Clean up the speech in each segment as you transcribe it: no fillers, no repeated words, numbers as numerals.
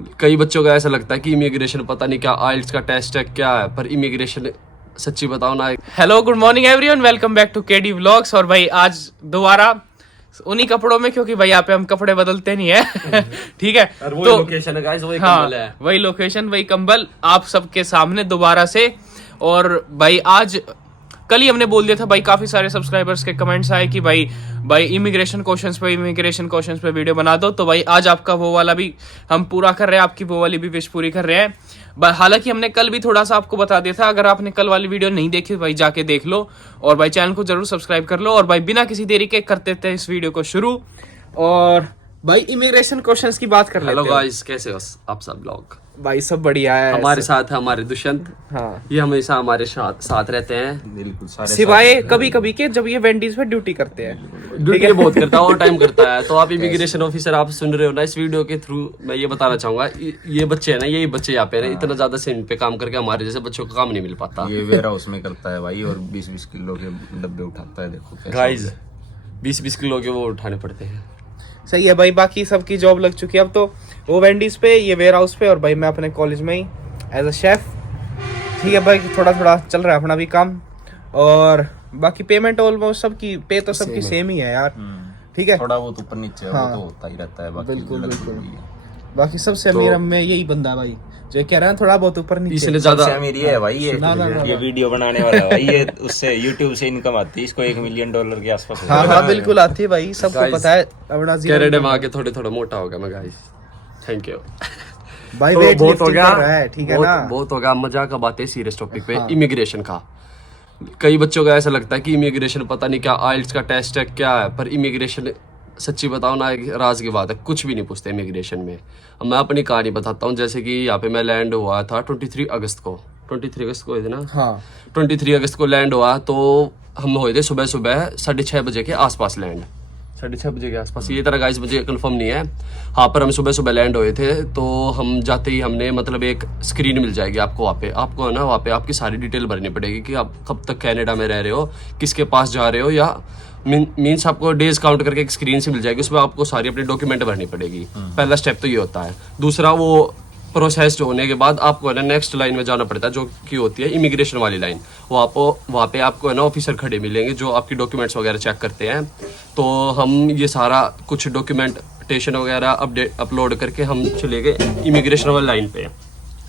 कई बच्चों को ऐसा लगता है कि इमिग्रेशन पता नहीं क्या आइल्स का टेस्ट है क्या है, पर इमिग्रेशन सच्ची बताओ ना। Hello good morning everyone, welcome back to KD vlogs. और भाई आज दोबारा उन्हीं कपड़ों में, क्योंकि भाई यहाँ पे हम कपड़े बदलते नहीं है ठीक है। तो लोकेशन है गाइस, वही कंबल है, वही लोकेशन वही कंबल आप सबके सामने दोबारा से। और भाई आज कल ही हमने बोल दिया था भाई, काफी सारे सब्सक्राइबर्स के कमेंट्स आए कि भाई इमिग्रेशन क्वेश्चंस पे वीडियो बना दो। तो भाई आज आपका वो वाला भी हम पूरा कर रहे हैं, आपकी वो वाली भी विश पूरी कर रहे हैं। हालांकि हमने कल भी थोड़ा सा आपको बता दिया था, अगर आपने कल वाली वीडियो नहीं देखी भाई जाके देख लो, और भाई चैनल को जरूर सब्सक्राइब कर लो। और भाई बिना किसी देरी के करते थे इस वीडियो को शुरू, और भाई इमिग्रेशन क्वेश्चंस की बात कर लेते हैं। हेलो गाइस, कैसे हो आप सब लोग? भाई सब बढ़िया है। हमारे साथ है हमारे दुष्यंत, हाँ, ये हमेशा हमारे साथ रहते हैं, बिल्कुल सारे सिवाय कभी कभी के जब ये वेंडीज पे ड्यूटी करते हैं। ड्यूटी बहुत करता है और टाइम करता है। तो आप इमिग्रेशन ऑफिसर आप सुन रहे हो ना, इस वीडियो के थ्रू मैं ये बताना चाहूंगा, ये बच्चे है ना, यही बच्चे यहाँ पे इतना ज्यादा सेंट पे काम करके हमारे जैसे बच्चों को काम नहीं मिल पाता। ये वेयर हाउस में करता है भाई, और 20-20 किलो के डब्बे उठाता है। देखो कैसा गाइस 20-20 किलो के वो उठाने पड़ते हैं। सही है भाई, बाकी सबकी जॉब लग चुकी है अब तो, वो वेंडीज पे, ये वेयर हाउस पे, और भाई मैं अपने कॉलेज में ही एज अ शेफ। ठीक है भाई, थोड़ा थोड़ा चल रहा है अपना भी काम, और बाकी पेमेंट ऑलमोस्ट सबकी पे तो सबकी सेम ही है यार। ठीक है, थोड़ा बहुत ऊपर नीचे हाँ, वो तो होता ही रहता है। बाकी बिल्कुल लगभग बिल्कुल। वही है। बाकी सबसे अमीर में यही बंदा है भाई, जो कह रहा है थोड़ा बहुत ऊपर नीचे। इसने सबसे ज्यादा अमीर ये है भाई, ये वीडियो बनाने वाला है भाई, ये उससे यूट्यूब से इनकम आती है इसको, $1 मिलियन के आसपास हो हाँ जाएगा। हाँ बिल्कुल आती है भाई, सबको Guys, पता है अपना कनाडा में आके थोड़ा मोटा हो गया मैं गाइस, थैंक यू। भाई तो वेट बहुत हो लिफ्टिंग गया, कर रहा है, ठीक है ना। बहुत हो गया, मजाक का बात है, सीरियस टॉपिक पे इमिग्रेशन का। कई बच्चों को ऐसा लगता है कि इमिग्रेशन पता नहीं क्या आइल्स का टेस्ट है क्या है, पर इमिग्रेशन सच्ची बताओ ना, एक राज की बात है, कुछ भी नहीं पूछते इमिग्रेशन में। अब मैं अपनी कहानी बताता हूँ। जैसे कि यहाँ पे मैं लैंड हुआ था 23 अगस्त को हुए थे ना। हाँ 23 अगस्त को लैंड हुआ, तो हम हुए थे सुबह 6:30 बजे के आसपास लैंड, 6:30 बजे के आसपास। ये तरह गाइस मुझे कंफर्म नहीं है, हाँ, पर हम सुबह लैंड हुए थे। तो हम जाते ही हमने मतलब एक स्क्रीन मिल जाएगी आपको, वहाँ पे आपको है ना, वहाँ पे आपकी सारी डिटेल भरनी पड़ेगी कि आप कब तक कनाडा में रह रहे हो, किसके पास जा रहे हो, या मीन्स आपको डेज काउंट करके एक स्क्रीन से मिल जाएगी, उसमें आपको सारी अपनी डॉक्यूमेंट भरनी पड़ेगी। पहला स्टेप तो ये होता है। दूसरा, वो प्रोसेस्ड होने के बाद आपको है ना नेक्स्ट लाइन में जाना पड़ता है, जो कि होती है इमिग्रेशन वाली लाइन। वहाँ पे आपको है ना ऑफिसर खड़े मिलेंगे जो आपकी डॉक्यूमेंट्स वगैरह चेक करते हैं। तो हम ये सारा कुछ डॉक्यूमेंटेशन वगैरह अपलोड करके हम चले गए इमिग्रेशन वाली लाइन पे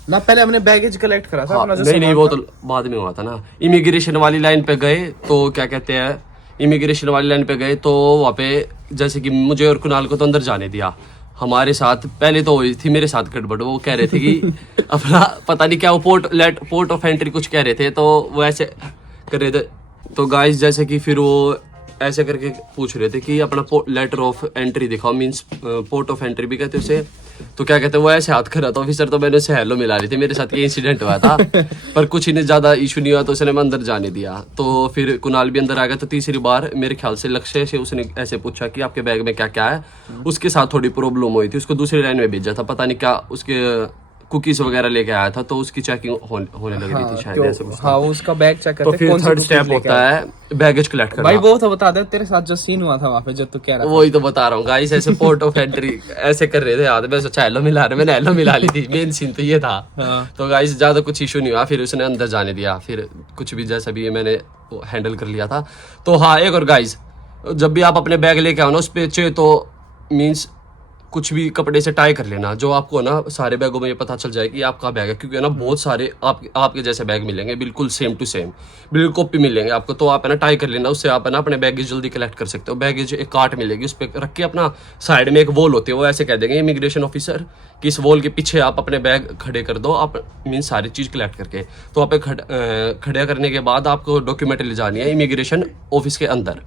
ना। पहले हमने बैगेज कलेक्ट करा था अपना, जो नहीं सामान वो था। तो बाद में हुआ था ना। इमिग्रेशन वाली लाइन पे गए तो क्या कहते हैं, इमिग्रेशन वाली लाइन पे गए तो वहाँ पे जैसे कि मुझे और कुणाल को तो अंदर जाने दिया। हमारे साथ पहले तो हुई थी मेरे साथ गड़बड़, वो कह रहे थे कि अपना पता नहीं क्या वो पोर्ट ऑफ एंट्री कुछ कह रहे थे, तो वो ऐसे कर रहे थे। तो गाइस जैसे कि फिर वो ऐसे करके पूछ रहे थे कि अपना लेटर ऑफ एंट्री दिखाओ, मींस पोर्ट ऑफ एंट्री भी कहते उसे। तो क्या कहते हैं, वो ऐसे हाथ कर रहा था ऑफिसर, तो मैंने उसे हेलो मिला रही थी। मेरे साथ ये इंसिडेंट हुआ था पर कुछ इन्हें ज्यादा इशू नहीं हुआ, तो उसने मैं अंदर जाने दिया। तो फिर कुणाल भी अंदर आ गया। तो तीसरी बार मेरे ख्याल से लक्ष्य से उसने ऐसे पूछा कि आपके बैग में क्या क्या है। उसके साथ थोड़ी प्रॉब्लम हुई थी, उसको दूसरी लाइन में भेजा था, पता नहीं क्या उसके कुकीज वगैरह लेके आया था, तो उसकी चेकिंग होने लग रही थी शायद, ऐसे कुछ था। हाँ उसका बैग चेक तो करते हैं, फिर कौन सी थर्ड cookies स्टेप लेके होता आए। है बैगेज कलेक्ट करना। भाई वो तो बता दे तेरे साथ जो सीन हुआ था वहाँ पे, जो तू कह रहा था। वही तो बता रहा हूँ गाइस, ऐसे पोर्ट ऑफ एंट्री ऐसे कर रहे थे हाथ में, सोचा हेलो मिला रहे, मैंने हेलो मिला ली थी। मेन सीन तो ये था। तो गाइस ज्यादा कुछ इशू नहीं हुआ, फिर उसने अंदर जाने दिया। फिर कुछ भी जैसा भी मैंने हैंडल कर लिया था। तो हाँ, एक और गाइस, जब भी आप अपने बैग लेके आओ ना, उस पे चाहिए तो मीन्स कुछ भी कपड़े से टाई कर लेना, जो आपको ना सारे बैगों में ये पता चल जाए कि आपका बैग है। क्योंकि ना बहुत सारे आपके जैसे बैग मिलेंगे, बिल्कुल सेम टू सेम, बिल्कुल कॉपी मिलेंगे आपको। तो आप है ना टाई कर लेना, उससे आप है ना अपने बैगेज जल्दी कलेक्ट कर सकते हो। बैगेज एक कार्ट मिलेगी, उस पर रख के अपना साइड में एक वॉल होती है, वो ऐसे कह देंगे इमिग्रेशन ऑफिसर कि इस वॉल के पीछे आप अपने बैग खड़े कर दो, आप मीन सारी चीज़ कलेक्ट करके। तो आप खड़े करने के बाद आपको डॉक्यूमेंट ले जानी है इमिग्रेशन ऑफिस के अंदर।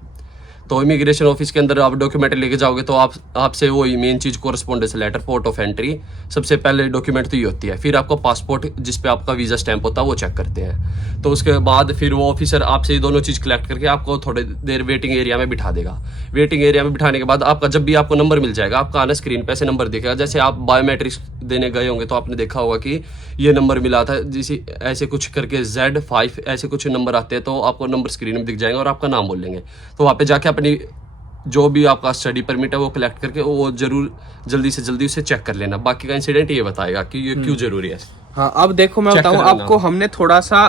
तो इमिग्रेशन ऑफिस के अंदर आप डॉक्यूमेंट लेके जाओगे तो आपसे वही मेन चीज़ correspondence letter, port of entry, सबसे पहले डॉक्यूमेंट तो ये होती है। फिर आपका पासपोर्ट जिस पे आपका वीज़ा स्टैंप होता है वो चेक करते हैं। तो उसके बाद फिर वो ऑफिसर आपसे ये दोनों चीज़ कलेक्ट करके आपको थोड़ी देर वेटिंग एरिया में बिठा देगा। वेटिंग एरिया में बिठाने के बाद आपका जब भी आपको नंबर मिल जाएगा, आपका आना स्क्रीन पे ऐसे नंबर दिखेगा। जैसे आप बायोमेट्रिक्स देने गए होंगे तो आपने देखा होगा कि ये नंबर मिला था, जिसे ऐसे कुछ करके Z5 ऐसे कुछ नंबर आते हैं, तो आपको नंबर स्क्रीन में दिख जाएंगे और आपका नाम बोल लेंगे। तो वहाँ पे जाके अपनी जो भी आपका स्टडी परमिट है वो कलेक्ट करके वो जरूर जल्दी से जल्दी उसे चेक कर लेना। बाकी का इंसिडेंट ये बताएगा कि ये क्यों जरूरी है। हाँ, अब देखो मैं Check बताऊं कर लेना। आपको, हमने थोड़ा सा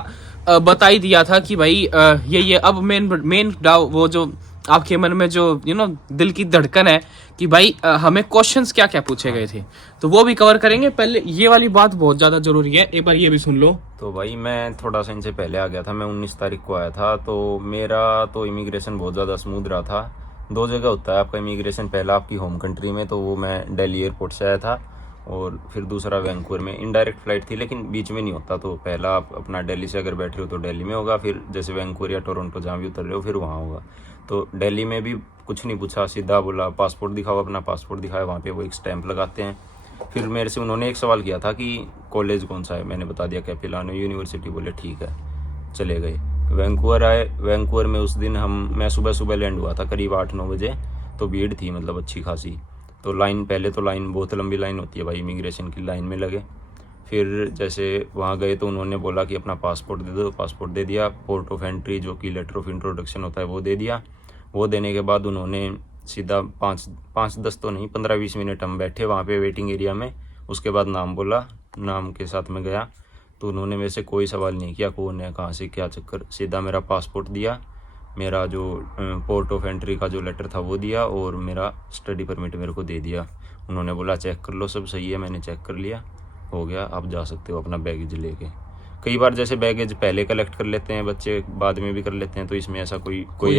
बता ही दिया था कि भाई ये अब मेन वो जो आपके मन में जो दिल की धड़कन है कि भाई हमें क्वेश्चंस क्या क्या पूछे गए थे, तो वो भी कवर करेंगे। पहले ये वाली बात बहुत ज्यादा जरूरी है, एक बार ये भी सुन लो। तो भाई मैं थोड़ा सा इनसे पहले आ गया था, मैं 19 तारीख को आया था। तो मेरा तो इमिग्रेशन बहुत ज़्यादा स्मूथ रहा था। 2 जगह होता है आपका इमिग्रेशन, पहला आपकी होम कंट्री में, तो वो मैं दिल्ली एयरपोर्ट से आया था, और फिर दूसरा वैंकूवर में। इनडायरेक्ट फ्लाइट थी लेकिन बीच में नहीं होता। तो पहला आप अपना दिल्ली से अगर बैठ रहे हो तो दिल्ली में होगा, फिर जैसे वैंकूवर या टोरंटो जहाँ भी उतर रहे हो फिर वहाँ होगा। तो दिल्ली में भी कुछ नहीं पूछा, सीधा बोला पासपोर्ट दिखाओ, अपना पासपोर्ट दिखाया, वहाँ पे वो एक स्टैंप लगाते हैं। फिर मेरे से उन्होंने एक सवाल किया था कि कॉलेज कौन सा है, मैंने बता दिया कैपिलानो यूनिवर्सिटी। बोले ठीक है, चले गए। वैंकूवर आए, वैंकूवर में उस दिन मैं सुबह लैंड हुआ था करीब 8-9 बजे। तो भीड़ थी मतलब अच्छी खासी। तो लाइन, पहले तो लाइन बहुत लंबी लाइन होती है भाई, इमिग्रेशन की लाइन में लगे। फिर जैसे वहाँ गए तो उन्होंने बोला कि अपना पासपोर्ट दे दो, पासपोर्ट दे दिया। पोर्ट ऑफ एंट्री जो कि लेटर ऑफ इंट्रोडक्शन होता है वो दे दिया। वो देने के बाद उन्होंने सीधा 5-10 तो नहीं 15-20 मिनट हम बैठे वहाँ पे वेटिंग एरिया में। उसके बाद नाम बोला, नाम के साथ में गया तो उन्होंने मेरे से कोई सवाल नहीं किया कौन है, कहाँ से, क्या चक्कर। सीधा मेरा पासपोर्ट दिया, मेरा जो पोर्ट ऑफ एंट्री का जो लेटर था वो दिया, और मेरा स्टडी परमिट मेरे को दे दिया। उन्होंने बोला चेक कर लो, सब सही है। मैंने चेक कर लिया, हो गया, आप जा सकते हो अपना बैगेज लेके। कई बार जैसे बैगेज पहले कलेक्ट कर लेते हैं बच्चे, बाद में भी कर लेते हैं, तो इसमें ऐसा कोई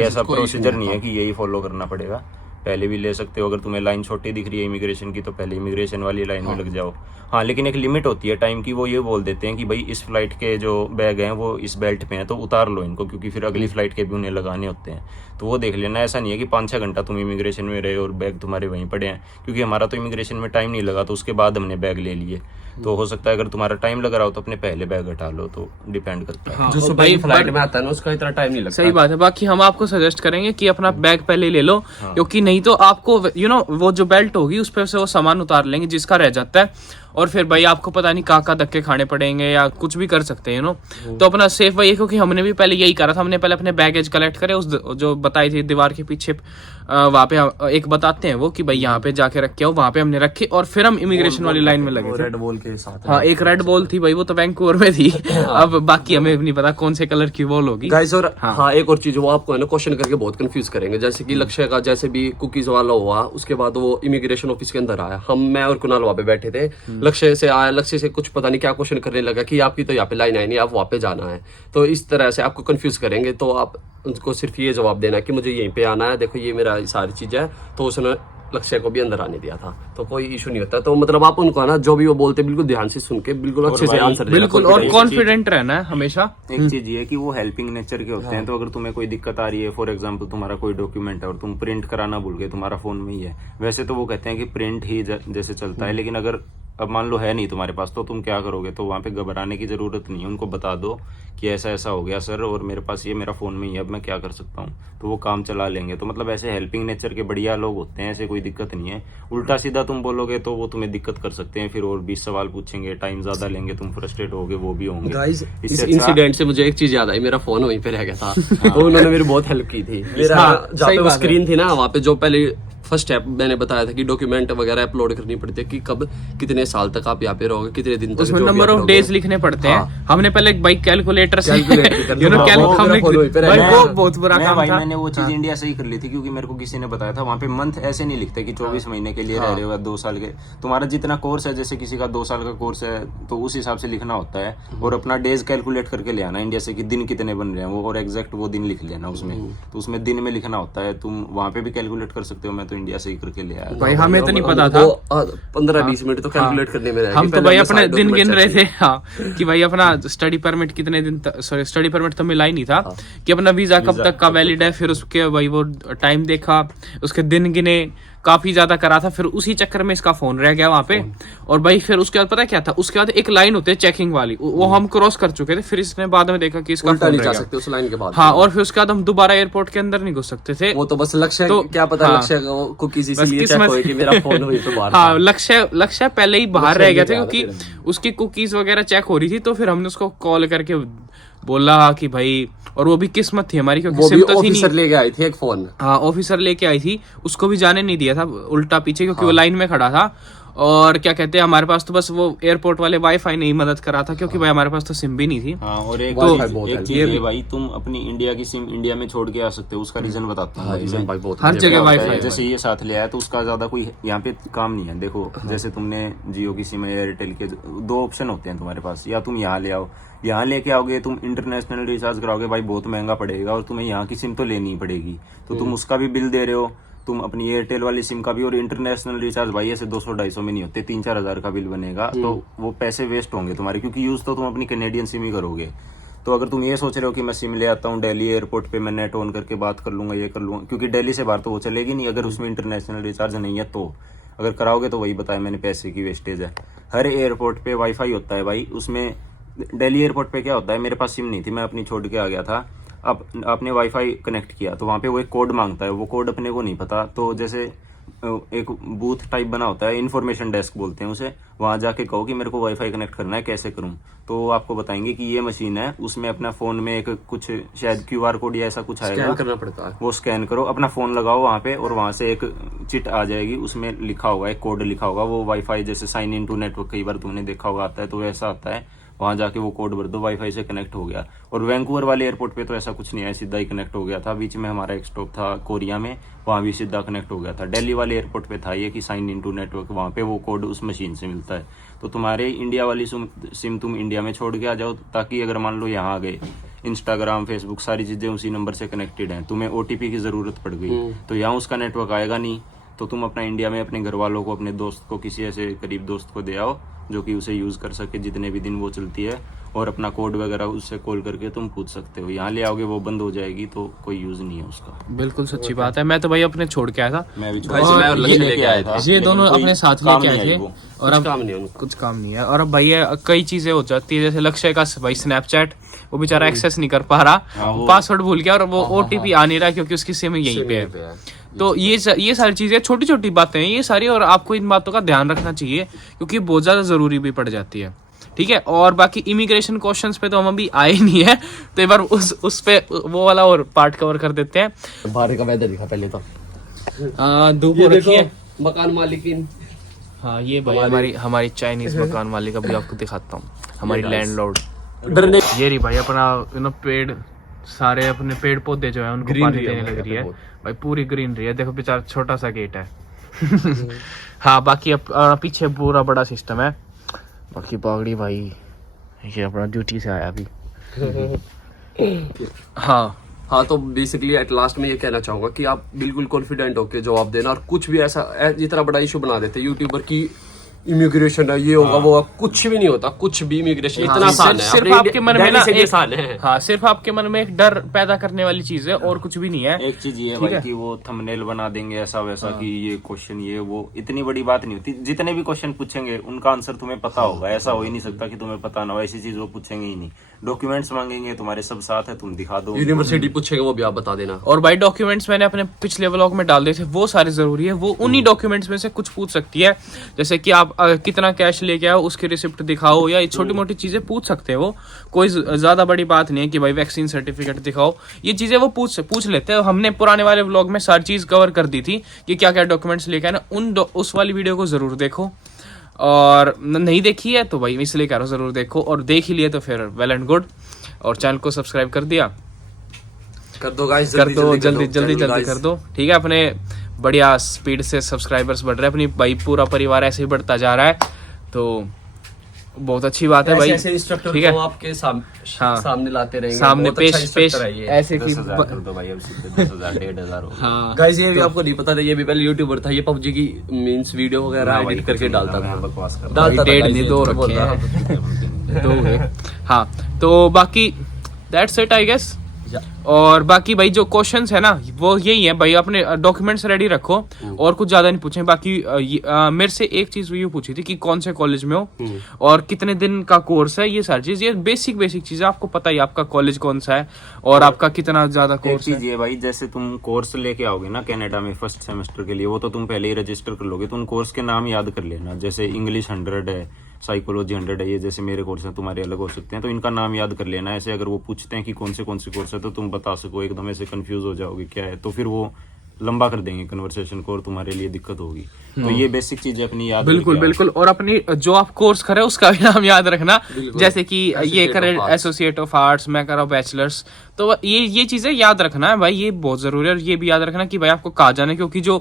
ऐसा प्रोसीजर नहीं है कि यही फॉलो करना पड़ेगा। पहले भी ले सकते हो, अगर तुम्हें लाइन छोटी दिख रही है इमिग्रेशन की तो पहले इमिग्रेशन वाली लाइन में लग जाओ। हाँ, लेकिन एक लिमिट होती है टाइम की। वो ये बोल देते हैं कि भाई इस फ्लाइट के जो बैग हैं वो इस बेल्ट पे हैं, तो उतार लो इनको, क्योंकि फिर अगली फ्लाइट के भी उन्हें लगाने होते हैं। तो वो देख लेना, ऐसा नहीं है कि 5-6 घंटा तुम इमिग्रेशन में रहे और बैग तुम्हारे वहीं पड़े हैं। क्योंकि हमारा तो इमिग्रेशन में टाइम नहीं लगा, तो उसके बाद हमने बैग ले लिए। तो हो सकता है अगर तुम्हारा टाइम लग रहा हो तो अपने पहले बैग हटा लो, तो डिपेंड करता है। जो सुबह की फ्लाइट में आता है ना उसका इतना टाइम नहीं लगता। सही बात है। बाकी हम आपको सजेस्ट करेंगे कि अपना बैग पहले ले लो, क्योंकि नहीं तो आपको वो जो बेल्ट होगी उस पर से वो सामान उतार लेंगे जिसका रह जाता है, और फिर भाई आपको पता नहीं कहाँ धक्के खाने पड़ेंगे या कुछ भी कर सकते हैं तो अपना सेफ वही है। क्योंकि हमने भी पहले यही करा था, हमने पहले अपने बैगेज कलेक्ट करे, उस जो बताई थी दीवार के पीछे वहाँ पे एक बताते हैं वो कि भाई यहाँ पे जाके रखे हो, वहाँ पे हमने रखे, और फिर हम इमिग्रेशन वाली लाइन में लगे थे। रेड बॉल के साथ, हाँ, एक रेड बॉल थी भाई, वो तो वैंकूवर में थी। अब बाकी हमें नहीं पता कौन से कलर की बॉल होगी गाइस। और हाँ, एक और चीज वो आपको है ना क्वेश्चन करके बहुत कंफ्यूज करेंगे। जैसे कि लक्ष्य का जैसे भी कुकीज वाला हुआ, उसके बाद वो इमिग्रेशन ऑफिस के अंदर आया, मैं और कुणाल वहाँ पे बैठे थे। लक्ष्य से आया, लक्ष्य से कुछ पता नहीं क्या क्वेश्चन करने लगा कि आपकी तो यहाँ पे लाइन है नहीं, आप वहाँ पे जाना है। तो इस तरह से आपको कंफ्यूज करेंगे, तो आप उनको सिर्फ ये जवाब देना कि मुझे यहीं पे आना है, देखो ये मेरा सारी चीज है। तो उसने लक्ष्य को भी अंदर आने दिया था, तो कोई इशू नहीं होता। तो मतलब आप उनको ना जो भी वो बोलते बिल्कुल ध्यान से सुन के बिल्कुल अच्छे से आंसर देना, बिल्कुल, और कॉन्फिडेंट रहना है हमेशा। एक चीज ये है कि वो हेल्पिंग नेचर के होते हैं। तो अगर तुम्हें कोई दिक्कत आ रही है, फॉर एग्जांपल तुम्हारा कोई डॉक्यूमेंट है और तुम प्रिंट कराना भूल गए, तुम्हारा फोन में ही है, वैसे तो वो कहते हैं कि प्रिंट ही जैसे चलता है। लेकिन अगर अब मान लो है नहीं तुम्हारे पास, तो तुम क्या करोगे? तो वहाँ पे घबराने की जरूरत नहीं है, उनको बता दो कि ऐसा ऐसा हो गया सर, और मेरे पास ये मेरा फोन में ही है, अब मैं क्या कर सकता हूँ, तो वो काम चला लेंगे। तो मतलब ऐसे हेल्पिंग नेचर के बढ़िया लोग होते हैं, ऐसे कोई दिक्कत नहीं है। उल्टा सीधा तुम बोलोगे तो वो तुम्हें दिक्कत कर सकते हैं, फिर और 20 सवाल पूछेंगे, टाइम ज्यादा लेंगे, तुम फ्रस्ट्रेट होगे, वो भी होंगे। गाइस, इस इंसिडेंट से मुझे एक चीज याद आई, मेरा फोन वहीं पे रह गया था। तो उन्होंने मेरी बहुत हेल्प की थी। मेरा जहाँ पे स्क्रीन थी ना, वहाँ पे जो पहले फर्स्ट स्टेप मैंने बताया था कि डॉक्यूमेंट वगैरह अपलोड करनी पड़ती है, कि कब कितने साल तक आप यहाँ पे रहोगे, कितने दिन तक, उसमें नंबर ऑफ डेज लिखने पड़ते हैं। हमने पहले एक बाइक कैलकुलेटर से बहुत बुरा काम था। मैंने वो चीज इंडिया से ही कर ली थी, क्योंकि मेरे को किसी ने बताया था वहाँ पे मंथ ऐसे नहीं लिखते कि 24 महीने के लिए रह रहे हो, 2 साल के। तुम्हारा जितना कोर्स है, जैसे किसी का 2 साल का कोर्स है तो उस हिसाब से लिखना होता है, और अपना डेज कैलकुलेट करके ले आना इंडिया से कि दिन कितने बन रहे हैं वो, और एग्जैक्ट वो दिन लिख लेना उसमें। तो उसमें दिन में लिखना होता है, तुम वहाँ पे भी कैलकुलेट कर सकते हो। मैं तो इंडिया से ही करके ले आया भाई, हमें तो नहीं पता था। 15-20 मिनट तो कैलकुलेट करने में हम तो भाई अपने दिन गिन रहे थे। हाँ, कि भाई अपना स्टडी परमिट कितने दिन तक, सॉरी स्टडी परमिट तो मिला ही नहीं था, कि अपना वीजा कब तक का वैलिड है। फिर उसके भाई वो टाइम देखा, उसके दिन गिने, काफी ज्यादा करा था। फिर उसी चक्कर में इसका फोन रह गया वहां पे, और भाई फिर उसके बाद पता है क्या था, उसके बाद एक लाइन होती है चेकिंग वाली, वो हम क्रॉस कर चुके थे, फिर इसने बाद में देखा कि इसका उल्टा फोन नहीं रह जा गया। सकते उस लाइन के बाद। हाँ, और फिर उसके बाद हम दोबारा एयरपोर्ट के अंदर नहीं घुस सकते थे। वो तो बस लक्ष्य तो क्या पता हाँ, लक्ष्य को किसी से बस ये चेक किस्मत- होए कि मेरा फोन हुई तो बाहर हाँ, लक्ष्य पहले ही बाहर रह गया था, गया था क्योंकि उसकी कुकीज वगैरह चेक हो रही थी। तो फिर हमने उसको कॉल करके बोला कि भाई, और वो भी किस्मत थी हमारी, क्योंकि वो भी सिम तो थी ऑफिसर नहीं। लेके आई थी एक फोन। हाँ, ऑफिसर लेके आई थी, उसको भी जाने नहीं दिया था उल्टा पीछे, क्योंकि वो लाइन में खड़ा था। और क्या कहते हैं, हमारे पास तो बस वो एयरपोर्ट वाले वाईफाई ने ही मदद करा था, क्योंकि भाई हमारे पास तो सिम भी नहीं थी। हाँ, और एक तो- एक चीज है भाई, तुम अपनी इंडिया की सिम इंडिया में छोड़ के आ सकते हो, उसका रीजन बताता हूँ भाई मैं। भाई बहुत हर जगह क्या होता है, वाईफाई जैसे ये साथ ले आया तो उसका ज्यादा कोई यहाँ पे काम नहीं है। देखो जैसे तुमने जियो की सिम है, एयरटेल के, दो ऑप्शन होते हैं तुम्हारे पास, या तुम यहाँ ले आओ, यहाँ लेके आओगे तुम इंटरनेशनल रिचार्ज कराओगे भाई बहुत महंगा पड़ेगा, और तुम्हें यहाँ की सिम तो लेनी ही पड़ेगी, तो तुम उसका भी बिल दे रहे हो, तुम अपनी एयरटेल वाली सिम का भी, और इंटरनेशनल रिचार्ज भाई ऐसे 200-250 में नहीं होते, 3-4 हजार का बिल बनेगा, तो वो पैसे वेस्ट होंगे तुम्हारे, क्योंकि यूज तो तुम अपनी कैनेडियन सिम ही करोगे। तो अगर तुम ये सोच रहे हो कि मैं सिम ले आता हूँ दिल्ली एयरपोर्ट पे, मैं नेट ऑन करके बात कर लूंगा, ये कर लूंगा, क्योंकि दिल्ली से बाहर तो वो चलेगी नहीं अगर उसमें इंटरनेशनल रिचार्ज नहीं है, तो अगर कराओगे तो वही बताया मैंने, पैसे की वेस्टेज है। हर एयरपोर्ट पे वाईफाई होता है भाई, उसमें दिल्ली एयरपोर्ट पे क्या होता है, मेरे पास सिम नहीं थी, मैं अपनी छोड़ के आ गया था, अब आपने वाईफाई कनेक्ट किया तो वहाँ पे वो एक कोड मांगता है, वो कोड अपने को नहीं पता, तो जैसे एक बूथ टाइप बना होता है, इन्फॉर्मेशन डेस्क बोलते हैं उसे, वहाँ जाके कहो कि मेरे को वाईफाई कनेक्ट करना है, कैसे करूँ, तो वो आपको बताएंगे कि ये मशीन है, उसमें अपना फोन में एक कुछ शायद QR कोड या ऐसा कुछ आएगा, स्कैन करना पड़ता है। वो स्कैन करो, अपना फोन लगाओ वहाँ पे, और वहाँ से एक चिट आ जाएगी, उसमें लिखा होगा, एक कोड लिखा होगा, वो वाईफाई जैसे साइन इन टू नेटवर्क कई बार तुमने देखा होगा आता है, तो वैसा आता है, वहां जाके वो कोड भर दो, वाईफाई से कनेक्ट हो गया। और वैंकूवर वाले एयरपोर्ट पे तो ऐसा कुछ नहीं है, सीधा ही कनेक्ट हो गया था। बीच में हमारा एक स्टॉप था कोरिया में, वहां भी सीधा कनेक्ट हो गया था। दिल्ली वाले एयरपोर्ट पे था ये कि साइन इन टू नेटवर्क, वहां पे वो कोड उस मशीन से मिलता है। तो तुम्हारे इंडिया वाली सिम तुम इंडिया में छोड़ के आ जाओ, ताकि अगर मान लो यहाँ आ गए, इंस्टाग्राम फेसबुक सारी चीजें उसी नंबर से कनेक्टेड हैं, तुम्हें OTP की जरूरत पड़ गई तो यहाँ उसका नेटवर्क आएगा नहीं, तो तुम अपना इंडिया में अपने घर वालों को, अपने दोस्त को, किसी ऐसे करीब दोस्त को दे आओ जो कि उसे यूज कर सके जितने भी दिन वो चलती है, और अपना कोड वगैरह उससे कॉल करके तुम पूछ सकते हो। यहाँ ले आओगे वो बंद हो जाएगी, तो कोई यूज नहीं है उसका। बिल्कुल सच्ची बात है। मैं तो भाई अपने छोड़ के आया था, मैं भी भाई से मैं और लक्ष्य लेके आए थे। ये लेकिन दोनों कोई अपने साथ काम लेके नहीं आए आई थे, वो। और अब काम नहीं है उनको। कुछ काम नहीं है। और अब भाई कई चीजें हो जाती है, जैसे लक्ष्य का भाई स्नैपचैट, वो बेचारा एक्सेस नहीं कर पा रहा, पासवर्ड भूल गया, और वो OTP आ नहीं रहा क्योंकि उसकी सिम यहीं पे है। तो ये सारी चीजें छोटी छोटी बातें हैं ये सारी, और आपको इन बातों का ध्यान रखना चाहिए, क्योंकि बहुत ज्यादा जरूरी भी पड़ जाती है। ठीक है, और बाकी इमिग्रेशन क्वेश्चंस पे तो हम अभी आए नहीं है, तो एक बार उस पे वो वाला और पार्ट कवर कर देते हैं। बाहर का वेदर दिखा पहले तो। धूप हो रखी है। मकान मालिकिन। हाँ, ये भाई हमारी चाइनीज मकान मालिक, अभी आपको दिखाता हूँ, हमारी लैंडलॉर्ड। डरने ये रही भाई अपना पेड़, सारे अपने पेड़ पौधे जो है उनको पानी देने लग रही है भाई, पूरी ग्रीनरी है। देखो बेचारा छोटा सा गेट है। हाँ, बाकी पीछे पूरा बड़ा सिस्टम है। बाकी पागड़ी भाई ये अपना ड्यूटी से आया अभी। हाँ, तो बेसिकली एट लास्ट में ये कहना चाहूंगा कि आप बिल्कुल कॉन्फिडेंट होकर जवाब देना, और कुछ भी ऐसा जितना बड़ा इशू बना देते यूट्यूबर की इमिग्रेशन है, ये होगा वो, कुछ भी नहीं होता, कुछ भी इमिग्रेशन इतना आसान है, सिर्फ आपके मन में ना एक आसान है। हाँ, सिर्फ आपके मन में एक डर पैदा करने वाली चीज है, और कुछ भी नहीं है। एक चीज ये है भाई कि वो थंबनेल बना देंगे ऐसा वैसा कि ये क्वेश्चन ये वो, इतनी बड़ी बात नहीं होती। जितने भी क्वेश्चन पूछेंगे उनका आंसर तुम्हें पता होगा, ऐसा हो ही नहीं सकता कि तुम्हें पता ना हो, ऐसी चीज वो पूछेंगे ही नहीं। डॉक्यूमेंट्स मांगेंगे, तुम्हारे सब साथ है, तुम दिखा दो। यूनिवर्सिटी पूछेगा वो भी आप बता देना। और भाई डॉक्यूमेंट्स मैंने अपने पिछले व्लॉग में डाल दिए थे, वो सारे जरूरी है। वो उन्हीं डॉक्यूमेंट्स में से कुछ पूछ सकती है, जैसे कि आप कितना कैश लेके आओ, उसकी रिसिप्ट दिखाओ, या छोटी मोटी चीजें पूछ सकते हैं। वो कोई ज्यादा बड़ी बात नहीं है कि भाई वैक्सीन सर्टिफिकेट दिखाओ, ये चीजें वो पूछ लेते हैं। हमने पुराने वाले व्लॉग में सारी चीज कवर कर दी थी कि क्या क्या डॉक्यूमेंट्स लेके आना। उस वाली वीडियो को जरूर देखो, और नहीं देखी है तो भाई इसलिए कह रहा हूँ जरूर देखो, और देख ही लिए तो फिर वेल एंड गुड। और चैनल को सब्सक्राइब कर दिया, कर दो गाइस, कर दो जल्दी कर दो। ठीक है, अपने बढ़िया स्पीड से सब्सक्राइबर्स बढ़ रहे हैं, अपनी भाई पूरा परिवार ऐसे ही बढ़ता जा रहा है, तो बहुत अच्छी बात है भाई। ऐसे इंस्ट्रक्टर ठीक है, को आपके सामने लाते रहेंगे, सामने बहुत अच्छा पेश इंस्ट्रक्टर है ये। ऐसे की 10,000 कर दो भाई, अब सीधे 10,000 1,500 हो गए। हाँ गाइस, ये भी आपको नहीं पता था, ये भी पहले यूट्यूबर था, ये PUBG की मींस वीडियो वगैरह हाँ भाई, एडिट करके कुछ डालता नहीं, था। मैं बकवास कर रहा डालता था, डेढ़ guys, नहीं, ये दो झूठ बोल रखे रहा हैं। है। दो हुए। हाँ, तो बाकी दैट्स इट आई गेस। और बाकी भाई जो क्वेश्चंस है ना वो यही है भाई, अपने डॉक्यूमेंट्स रेडी रखो और कुछ ज्यादा नहीं पूछें। बाकी मेरे से एक चीज ये पूछी थी कि कौन से कॉलेज में हो और कितने दिन का कोर्स है, ये सारी चीज, ये बेसिक चीजें आपको पता ही, आपका कॉलेज कौन सा है और आपका कितना ज्यादा एक कोर्स है। चीज ये भाई, जैसे तुम कोर्स लेके आओगे ना कनाडा में फर्स्ट सेमेस्टर के लिए, वो तो तुम पहले ही रजिस्टर कर लोगे, तो उन कोर्स के नाम याद कर लेना। जैसे इंग्लिश 100 है, साइकोलॉजी 100 है, ये जैसे मेरे कोर्स हैं, तुम्हारे अलग हो सकते हैं, तो इनका नाम याद कर लेना। ऐसे अगर वो पूछते हैं कि कौन से कोर्स है तो तुम बता सको, एकदम ऐसे कंफ्यूज हो जाओगे क्या है, तो फिर वो लंबा कर देंगे कन्वर्सेशन को और तुम्हारे लिए दिक्कत होगी। तो ये बेसिक चीजें अपनी याद बिल्कुल बिल्कुल। और अपनी जो आप कोर्स करे उसका भी नाम याद रखना, जैसे कि ये करे एसोसिएट ऑफ आर्ट्स, मैं कर रहा हूँ बैचलर्स, तो ये चीजें याद रखना है भाई, ये बहुत जरूरी है। और ये भी याद रखना कि भाई आपको कहाँ जाना है, क्योंकि जो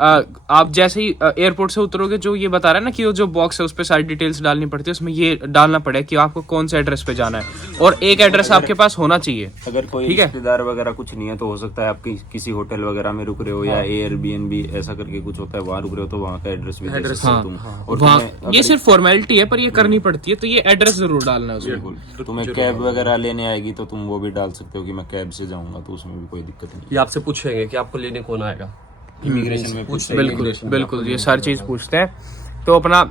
आप जैसे ही एयरपोर्ट से उतरोगे, जो ये बता रहा है ना कि वो जो बॉक्स है उस पर सारी डिटेल्स डालनी पड़ती है, उसमें ये डालना पड़ेगा कि आपको कौन से एड्रेस पे जाना है, और एक एड्रेस आपके पास होना चाहिए। अगर कोई रिश्तेदार वगैरह कुछ नहीं है तो हो सकता है आप किसी होटल वगैरह में रुक रहे हो या एयरबीएनबी ऐसा करके कुछ होता है, वहाँ रुक रहे हो तो वहाँ का एड्रेस भी दे सकते हो तुम। और वहाँ ये सिर्फ फॉर्मेलिटी है पर ये करनी पड़ती है, तो ये एड्रेस जरूर डालना है उसमें। बिल्कुल, तुम्हें कैब वगैरह लेने आएगी तो तुम वो भी डाल सकते हो कि मैं कैब से जाऊंगा, तो उसमें भी कोई दिक्कत नहीं। ये आपसे पूछेंगे कि आपको लेने कौन आएगा, इमिग्रेशन में पूछते हैं। बिल्कुल बिल्कुल, ये सारी चीज पूछते हैं, तो अपना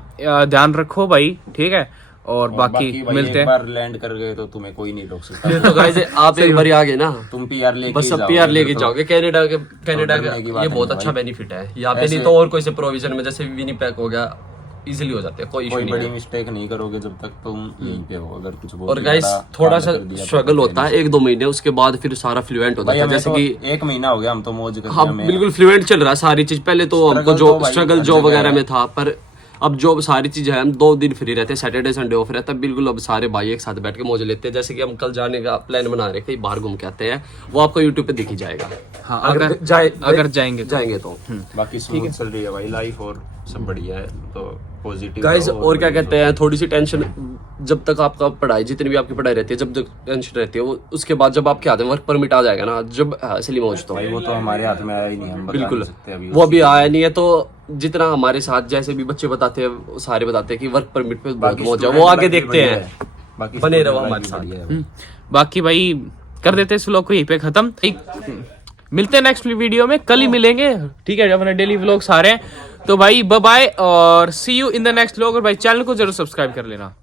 ध्यान रखो भाई, ठीक है। और बाकी मिलते हैं। एक बार लैंड कर गए तो तुम्हें कोई नहीं रोक सकता। फिर तो गाइस आप एक बार आ गए ना, तुम पीआर लेके बस अब पीआर लेके जाओगे कनाडा का ये बहुत अच्छा बेनिफिट है। यहाँ पे नहीं तो और कोई से प्रोविजन में जैसे विनिपेग हो गया इजीली हो जाते हैं, कोई इशू नहीं बड़ी है। मिस्टेक नहीं करोगे जब तक तुम यहीं पे हो। अगर कुछ और गाइस थोड़ा सा स्ट्रगल होता है 1-2 महीने, उसके बाद फिर सारा फ्लुएंट हो जाता है। जैसे कि 1 महीना हो गया, हम तो मौज कर हाँ बिल्कुल फ्लुएंट चल रहा है सारी चीज। पहले तो हमको जो स्ट्रगल जॉब वगैरह में था, पर अब जॉब सारी चीजें है, हम 2 दिन फ्री रहते हैं, सैटरडे संडे ऑफ रहता है। बिल्कुल अब सारे भाई एक साथ बैठ के मौज लेते हैं। जैसे कि हम कल जाने का प्लान बना रहे हैं, कहीं बाहर घूम के आते हैं, वो आपको यूट्यूब पे दिख ही जाएगा। हाँ, अगर जाएंगे तो बाकी स्मूथ चल रही है भाई लाइफ और सब बढ़िया है, तो पॉजिटिव गाइस। और क्या कहते हैं, थोड़ी सी टेंशन जब तक आपका पढ़ाई, जितनी भी आपकी पढ़ाई रहती है, जब तक टेंशन रहती है वो, उसके बाद जब आपके हाथ में वर्क परमिट आ जाएगा ना, जब असली मौज तो भाई वो तो हमारे हाथ में आया ही नहीं, हम बता बिल्कुल नहीं सकते अभी। वो अभी आया नहीं है। तो जितना हमारे साथ जैसे भी बच्चे बताते हैं, वो सारे बताते हैं कि वर्क परमिट पे बहुत मौज है, वो आगे देखते हैं। बाकी बने रहो हमारे साथ। बाकी भाई कर देते इस व्लॉग को यहीं पे खत्म। मिलते हैं नेक्स्ट वीडियो में, कल ही मिलेंगे, ठीक है। अपने डेली व्लॉग्स आ रहे हैं, तो भाई बाय बाय और see you in the next vlog. और भाई चैनल को जरूर सब्सक्राइब कर लेना।